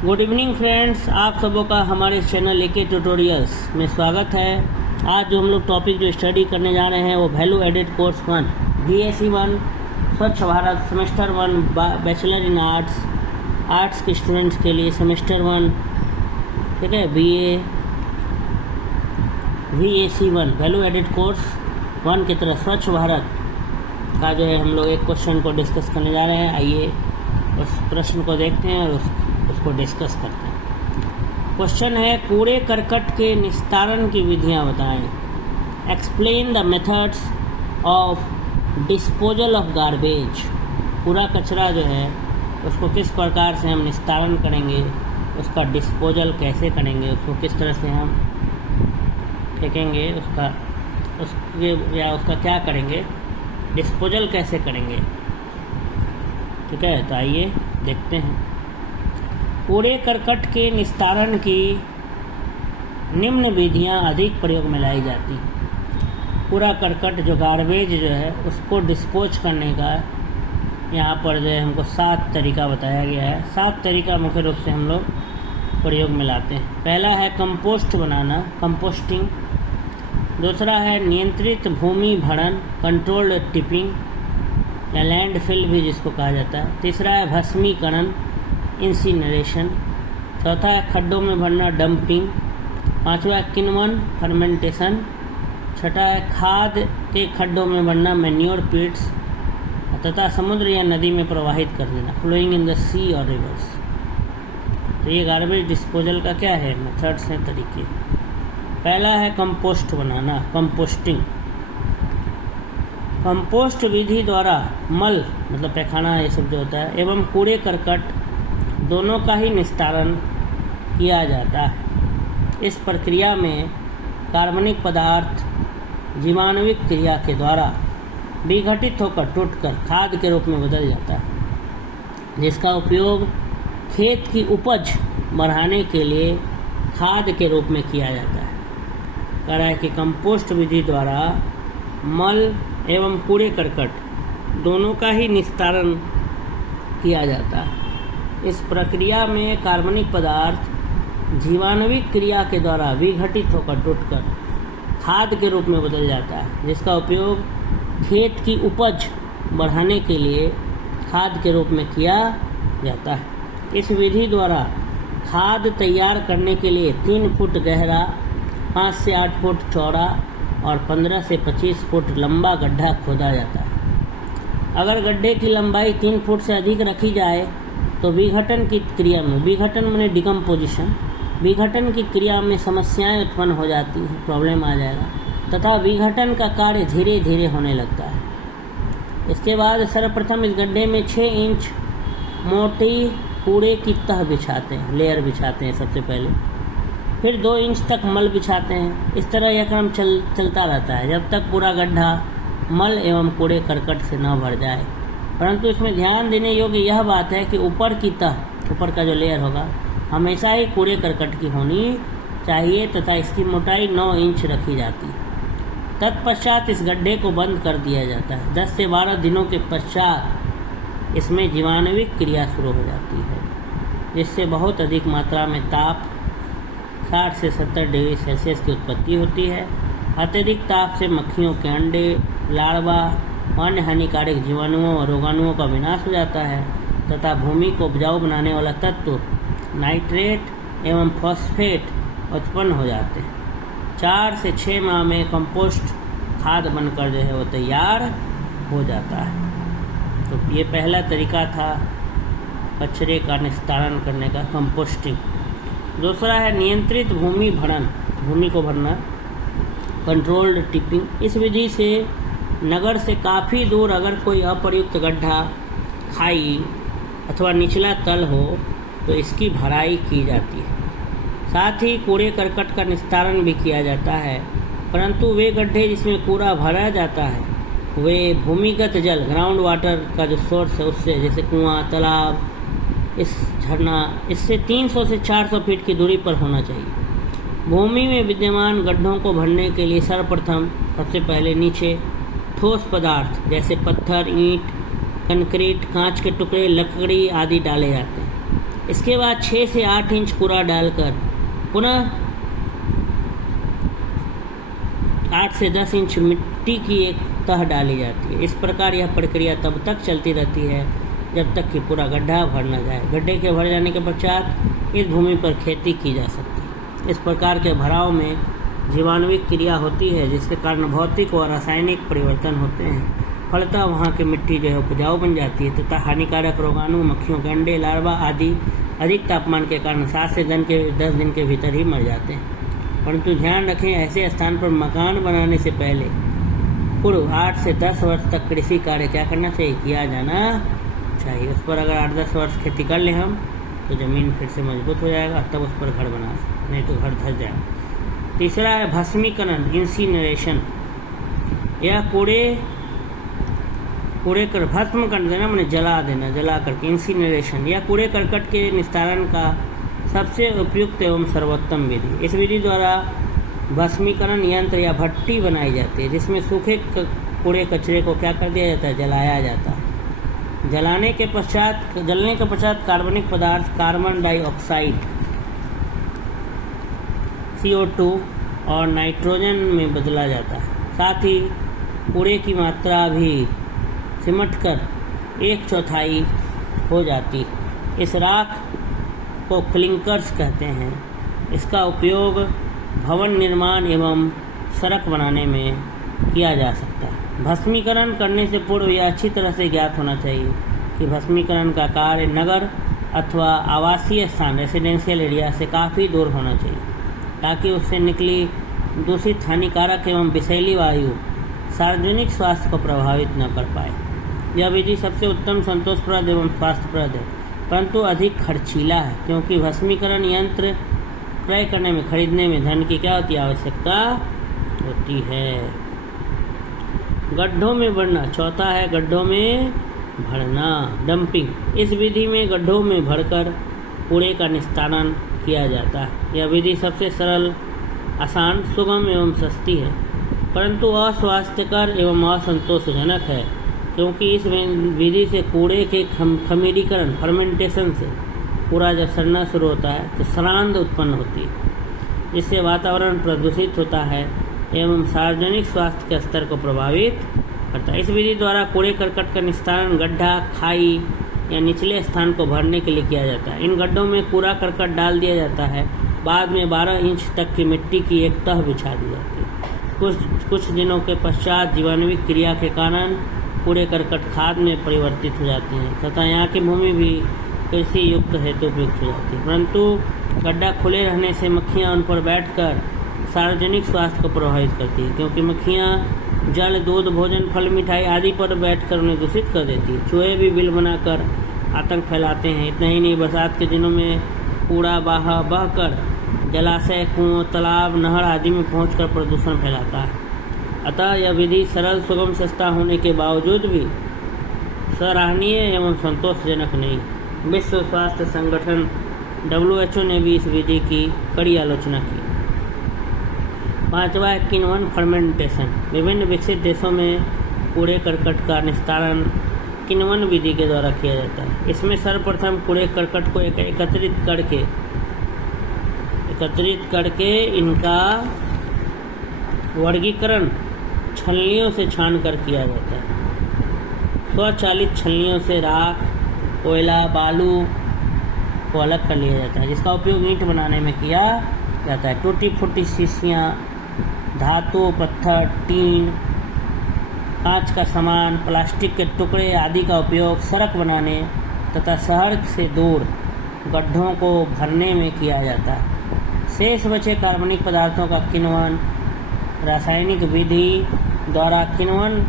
Good evening friends, आप सबों का हमारे चैनल एके ट्यूटोरियल्स में स्वागत है। आज जो हम लोग टॉपिक जो स्टडी करने जा रहे हैं वो वैल्यू एडेड कोर्स 1 BSc 1 स्वच्छ Bharat semester 1 bachelor in arts के स्टूडेंट्स के लिए सेमेस्टर 1, ठीक है। VAC 1 वैल्यू एडेड कोर्स 1 की तरह स्वच्छ भारत का जो है हम लोग एक क्वेश्चन को डिस्कस करने जा रहे हैं। आइए उस प्रश्न को देखते हैं और उसको डिस्कस करते हैं। क्वेश्चन है, कूड़े करकट के निस्तारण की विधियां बताएं। Explain the methods of disposal of garbage. कूड़ा कचरा जो है उसको किस प्रकार से हम निस्तारण करेंगे, उसका डिस्पोजल कैसे करेंगे, उसको किस तरह से हम फेंकेंगे, उसका क्या करेंगे, डिस्पोजल कैसे करेंगे, ठीक है। तो आइए देखते हैं। कूड़े करकट के निस्तारण की निम्न विधियां अधिक प्रयोग में लाई जाती हैं। कूड़ा करकट जो गार्बेज जो है उसको डिस्पोज करने का यहाँ पर जो है हमको 7 तरीका बताया गया है। 7 तरीका मुख्य रूप से हम लोग प्रयोग में लाते हैं। पहला है कंपोस्ट बनाना, कंपोस्टिंग। दूसरा है नियंत्रित भूमि भरण, कंट्रोल्ड टिपिंग या लैंडफिल भी जिसको कहा जाता है। तीसरा है भस्मीकरण, इंसिनरेशन। चौथा है खड्डों में भरना, डंपिंग। पांचवा है किण्वन, फर्मेंटेशन। छठा है खाद के खड्डों में भरना, मैन्योर पिट्स। तथा समुद्र या नदी में प्रवाहित कर देना, फ्लोइंग इन द सी और रिवर्स। तो ये गार्बेज डिस्पोजल का क्या है, मेथड्स हैं, तरीके। पहला है कंपोस्ट बनाना, कंपोस्टिंग। कंपोस्ट विधि द्वारा मल मतलब पैखाना ये सब जो होता है एवं कूड़े करकट दोनों का ही निस्तारण किया जाता है। इस प्रक्रिया में कार्बनिक पदार्थ जीवाणुविक क्रिया के द्वारा विघटित होकर टूटकर खाद के रूप में बदल जाता है, जिसका उपयोग खेत की उपज बढ़ाने के लिए खाद के रूप में किया जाता है। कह रहा है कि कंपोस्ट विधि द्वारा मल एवं कूड़े करकट दोनों का ही निस्तारण किया जाता है। इस प्रक्रिया में कार्बनिक पदार्थ जीवाणुविक क्रिया के द्वारा विघटित होकर टूटकर खाद के रूप में बदल जाता है, जिसका उपयोग खेत की उपज बढ़ाने के लिए खाद के रूप में किया जाता है। इस विधि द्वारा खाद तैयार करने के लिए 3 फुट गहरा, 5 से 8 फुट चौड़ा और 15 से 25 फुट लंबा गड्ढा खोदा जाता है। अगर गड्ढे की लंबाई 3 फुट से अधिक रखी जाए तो विघटन की क्रिया में, विघटन माने डिकम्पोजिशन, विघटन की क्रिया में समस्याएं उत्पन्न हो जाती हैं, प्रॉब्लम आ जाएगा तथा विघटन का कार्य धीरे धीरे होने लगता है। इसके बाद सर्वप्रथम इस गड्ढे में 6 इंच मोटी कूड़े की तह बिछाते हैं, लेयर बिछाते हैं सबसे पहले। फिर 2 इंच तक मल बिछाते हैं। इस तरह यह क्रम चलता रहता है जब तक पूरा गड्ढा मल एवं कूड़े करकट से न भर जाए। परंतु इसमें ध्यान देने योग्य यह बात है कि ऊपर की तह, ऊपर का जो लेयर होगा, हमेशा ही कूड़े करकट की होनी चाहिए तथा इसकी मोटाई 9 इंच रखी जाती है। तत्पश्चात इस गड्ढे को बंद कर दिया जाता है। 10 से 12 दिनों के पश्चात इसमें जीवाणुविक क्रिया शुरू हो जाती है, जिससे बहुत अधिक मात्रा में ताप 60 से 70 डिग्री सेल्सियस की उत्पत्ति होती है। अत्यधिक ताप से मक्खियों के अंडे, लार्वा, अन्य हानिकारक जीवाणुओं और रोगाणुओं का विनाश हो जाता है तथा भूमि को उपजाऊ बनाने वाला तत्व नाइट्रेट एवं फॉस्फेट उत्पन्न हो जाते हैं। 4 से 6 माह में कंपोस्ट खाद बनकर जो है वो तैयार हो जाता है। तो ये पहला तरीका था कचरे का निस्तारण करने का, कंपोस्टिंग। दूसरा है नियंत्रित भूमि भरण, भूमि को भरना, कंट्रोल्ड टिपिंग। इस विधि से नगर से काफ़ी दूर अगर कोई अप्रयुक्त गड्ढा, खाई अथवा निचला तल हो तो इसकी भराई की जाती है। साथ ही कूड़े करकट का निस्तारण भी किया जाता है। परंतु वे गड्ढे जिसमें कूड़ा भरा जाता है वे भूमिगत जल, ग्राउंड वाटर का जो सोर्स है उससे, जैसे कुआं, तालाब, इस झरना, इससे 300 से 400 फीट की दूरी पर होना चाहिए। भूमि में विद्यमान गड्ढों को भरने के लिए सर्वप्रथम सबसे पहले नीचे ठोस पदार्थ जैसे पत्थर, ईंट, कंक्रीट, कांच के टुकड़े, लकड़ी आदि डाले जाते हैं। इसके बाद 6 से 8 इंच कूड़ा डालकर पुनः 8 से 10 इंच मिट्टी की एक तह डाली जाती है। इस प्रकार यह प्रक्रिया तब तक चलती रहती है जब तक कि पूरा गड्ढा भर न जाए। गड्ढे के भर जाने के पश्चात इस भूमि पर खेती की जा सकती है। इस प्रकार के भराव में जीवाणुविक क्रिया होती है, जिसके कारण भौतिक और रासायनिक परिवर्तन होते हैं। फलतः वहाँ की मिट्टी जो है उपजाऊ बन जाती है तथा हानिकारक रोगाणु, मक्खियों के अंडे, लार्वा आदि अधिक तापमान के कारण 7 से 10 दिन के भीतर ही मर जाते हैं। परंतु ध्यान रखें, ऐसे स्थान पर मकान बनाने से पहले पूर्व 8 से 10 वर्ष तक कृषि कार्य क्या करना चाहिए, किया जाना चाहिए। उस पर अगर 8-10 वर्ष खेती कर लें हम तो ज़मीन फिर से मजबूत हो जाएगा, तब उस पर घर बना सकते, नहीं तो घर धस जाएगा। तीसरा है भस्मीकरण, इंसिनरेशन। यह कूड़े कर भस्म कर देना, मैंने जला देना, जला करके इंसिनरेशन। यह कूड़े करकट के निस्तारण का सबसे उपयुक्त एवं सर्वोत्तम विधि। इस विधि द्वारा भस्मीकरण यंत्र या भट्टी बनाई जाती है, जिसमें सूखे कूड़े कचरे को क्या कर दिया जाता है, जलाया जाता है। जलने के पश्चात कार्बनिक पदार्थ कार्बन डाइऑक्साइड CO2 और नाइट्रोजन में बदला जाता है। साथ ही कूड़े की मात्रा भी सिमटकर 1/4 हो जाती। इस राख को क्लिंकर्स कहते हैं। इसका उपयोग भवन निर्माण एवं सड़क बनाने में किया जा सकता है। भस्मीकरण करने से पूर्व यह अच्छी तरह से ज्ञात होना चाहिए कि भस्मीकरण का कार्य नगर अथवा आवासीय स्थान रेसिडेंशियल एरिया से काफ़ी दूर होना चाहिए, ताकि उससे निकली दूषित, हानिकारक एवं विषैली वायु सार्वजनिक स्वास्थ्य को प्रभावित न कर पाए। यह विधि सबसे उत्तम, संतोषप्रद एवं स्वास्थ्यप्रद है, परंतु अधिक खर्चीला है, क्योंकि भस्मीकरण यंत्र क्रय करने में, खरीदने में धन की क्या होती है, आवश्यकता होती है। गड्ढों में बढ़ना। चौथा है गड्ढों में भरना, डंपिंग। इस विधि में गड्ढों में भरकर कूड़े का निस्तारण किया जाता है। यह विधि सबसे सरल, आसान, सुगम एवं सस्ती है, परंतु अस्वास्थ्यकर एवं असंतोषजनक है, क्योंकि इस विधि से कूड़े के खमीरीकरण, फर्मेंटेशन से कूड़ा जब सड़ना शुरू होता है तो सड़ांध उत्पन्न होती है, जिससे वातावरण प्रदूषित होता है एवं सार्वजनिक स्वास्थ्य के स्तर को प्रभावित करता है। इस विधि द्वारा कूड़े करकट का निस्तारण गड्ढा, खाई या निचले स्थान को भरने के लिए किया जाता है। इन गड्ढों में कूड़ा करकट डाल दिया जाता है। बाद में 12 इंच तक की मिट्टी की एक तह बिछा दी जाती है। कुछ दिनों के पश्चात जीवाणुविक क्रिया के कारण कूड़े करकट खाद में परिवर्तित हो जाती हैं तथा यहाँ की भूमि भी कृषि युक्त हेतु उपयुक्त हो जाती है। परंतु गड्ढा खुले रहने से मक्खियाँ उन पर बैठकर सार्वजनिक स्वास्थ्य को प्रभावित करती है, क्योंकि मक्खियाँ जल, दूध, भोजन, फल, मिठाई आदि पर बैठकर उन्हें दूषित कर देती है। चूहे भी बिल बनाकर आतंक फैलाते हैं। इतना ही नहीं, बरसात के दिनों में कूड़ा बहकर जलाशय, कुओं, तालाब, नहर आदि में पहुंचकर प्रदूषण फैलाता है। अतः यह विधि सरल, सुगम, सस्ता होने के बावजूद भी सराहनीय एवं संतोषजनक नहीं। विश्व स्वास्थ्य संगठन WHO ने भी इस विधि की कड़ी आलोचना की। 5वां है किण्वन फर्मेंटेशन। विभिन्न विकसित देशों में कूड़े करकट का निस्तारण किण्वन विधि के द्वारा किया जाता है। इसमें सर्वप्रथम कूड़े करकट को एकत्रित करके इनका वर्गीकरण छलनियों से छानकर किया जाता है। स्वचालित छलनियों से राख, कोयला, बालू को अलग कर लिया जाता है, जिसका उपयोग ईंट बनाने में किया जाता है। टूटी फूटी शीशियाँ, धातु, पत्थर, टीन, कांच का सामान, प्लास्टिक के टुकड़े आदि का उपयोग सड़क बनाने तथा शहर से दूर गड्ढों को भरने में किया जाता है। शेष बचे कार्बनिक पदार्थों का किण्वन रासायनिक विधि द्वारा किण्वन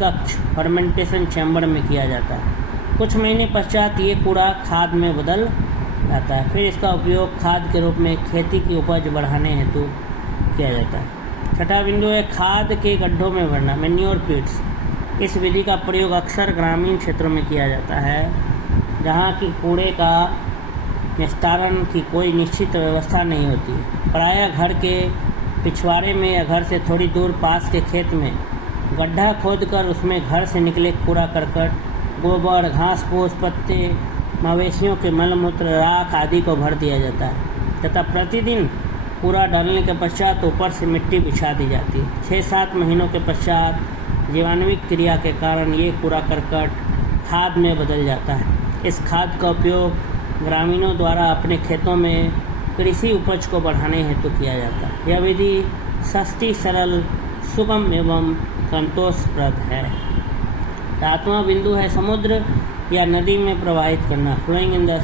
कक्ष फर्मेंटेशन चैम्बर में किया जाता है। कुछ महीने पश्चात ये कूड़ा खाद में बदल जाता है। फिर इसका उपयोग खाद के रूप में खेती की उपज बढ़ाने हेतु किया जाता है। छठा बिंदु है खाद के गड्ढों में भरना, मैन्योर पिट्स। इस विधि का प्रयोग अक्सर ग्रामीण क्षेत्रों में किया जाता है, जहाँ की कूड़े का निस्तारण की कोई निश्चित व्यवस्था नहीं होती। प्रायः घर के पिछवाड़े में या घर से थोड़ी दूर पास के खेत में गड्ढा खोदकर उसमें घर से निकले कूड़ा करकट, गोबर, घास फूस, पत्ते मवेशियों के मलमूत्र, राख आदि को भर दिया जाता है तथा प्रतिदिन कूड़ा डालने के पश्चात ऊपर से मिट्टी बिछा दी जाती है। 6-7 महीनों के पश्चात जीवाणुविक क्रिया के कारण ये कूड़ा करकट खाद में बदल जाता है। इस खाद का उपयोग ग्रामीणों द्वारा अपने खेतों में कृषि उपज को बढ़ाने हेतु किया जाता है। यह विधि सस्ती, सरल, सुगम एवं संतोषप्रद है। 7वां बिंदु है समुद्र या नदी में प्रवाहित करना, फ्लोइंग इन द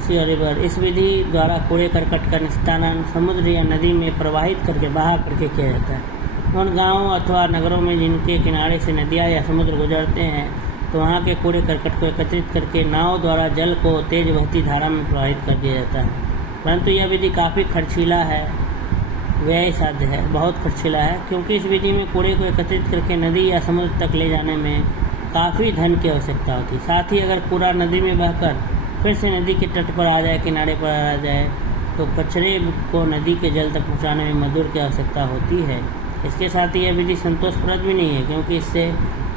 सी और रिवर। इस विधि द्वारा कूड़े करकट का निस्तारण समुद्र या नदी में प्रवाहित करके बहा करके किया जाता है। उन गाँवों अथवा नगरों में जिनके किनारे से नदियाँ या समुद्र गुजरते हैं तो वहाँ के कूड़े करकट को एकत्रित करके नाव द्वारा जल को तेज बहती धारा में प्रवाहित कर दिया जाता है। परंतु यह विधि काफ़ी खर्चीला है, व्यय साध्य है, बहुत खर्चीला है, क्योंकि इस विधि में कूड़े को एकत्रित करके नदी या समुद्र तक ले जाने में काफ़ी धन की आवश्यकता होती है। साथ ही अगर कूड़ा नदी में बहकर फिर से नदी के तट पर आ जाए, किनारे पर आ जाए, तो कचरे को नदी के जल तक पहुँचाने में मजदूर की आवश्यकता होती है। इसके साथ ही यह विधि संतोषप्रद भी नहीं है, क्योंकि इससे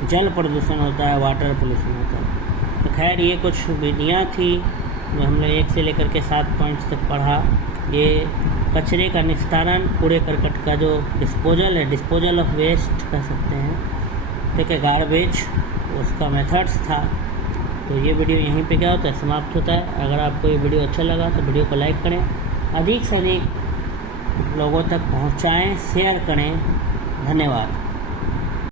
जल प्रदूषण होता है, वाटर पोल्यूशन होता है। तो खैर, ये कुछ विधियाँ थी जो हम लोग 1 से लेकर के 7 पॉइंट्स तक पढ़ा। ये कचरे का निस्तारण, कूड़े करकट का जो डिस्पोजल है, डिस्पोजल ऑफ वेस्ट कह सकते हैं, ठीक है, गार्बेज, उसका मेथड्स था। तो ये वीडियो यहीं पे क्या होता है, समाप्त होता है। अगर आपको ये वीडियो अच्छा लगा तो वीडियो को लाइक करें, अधिक से अधिक लोगों तक पहुंचाएं, शेयर करें। धन्यवाद।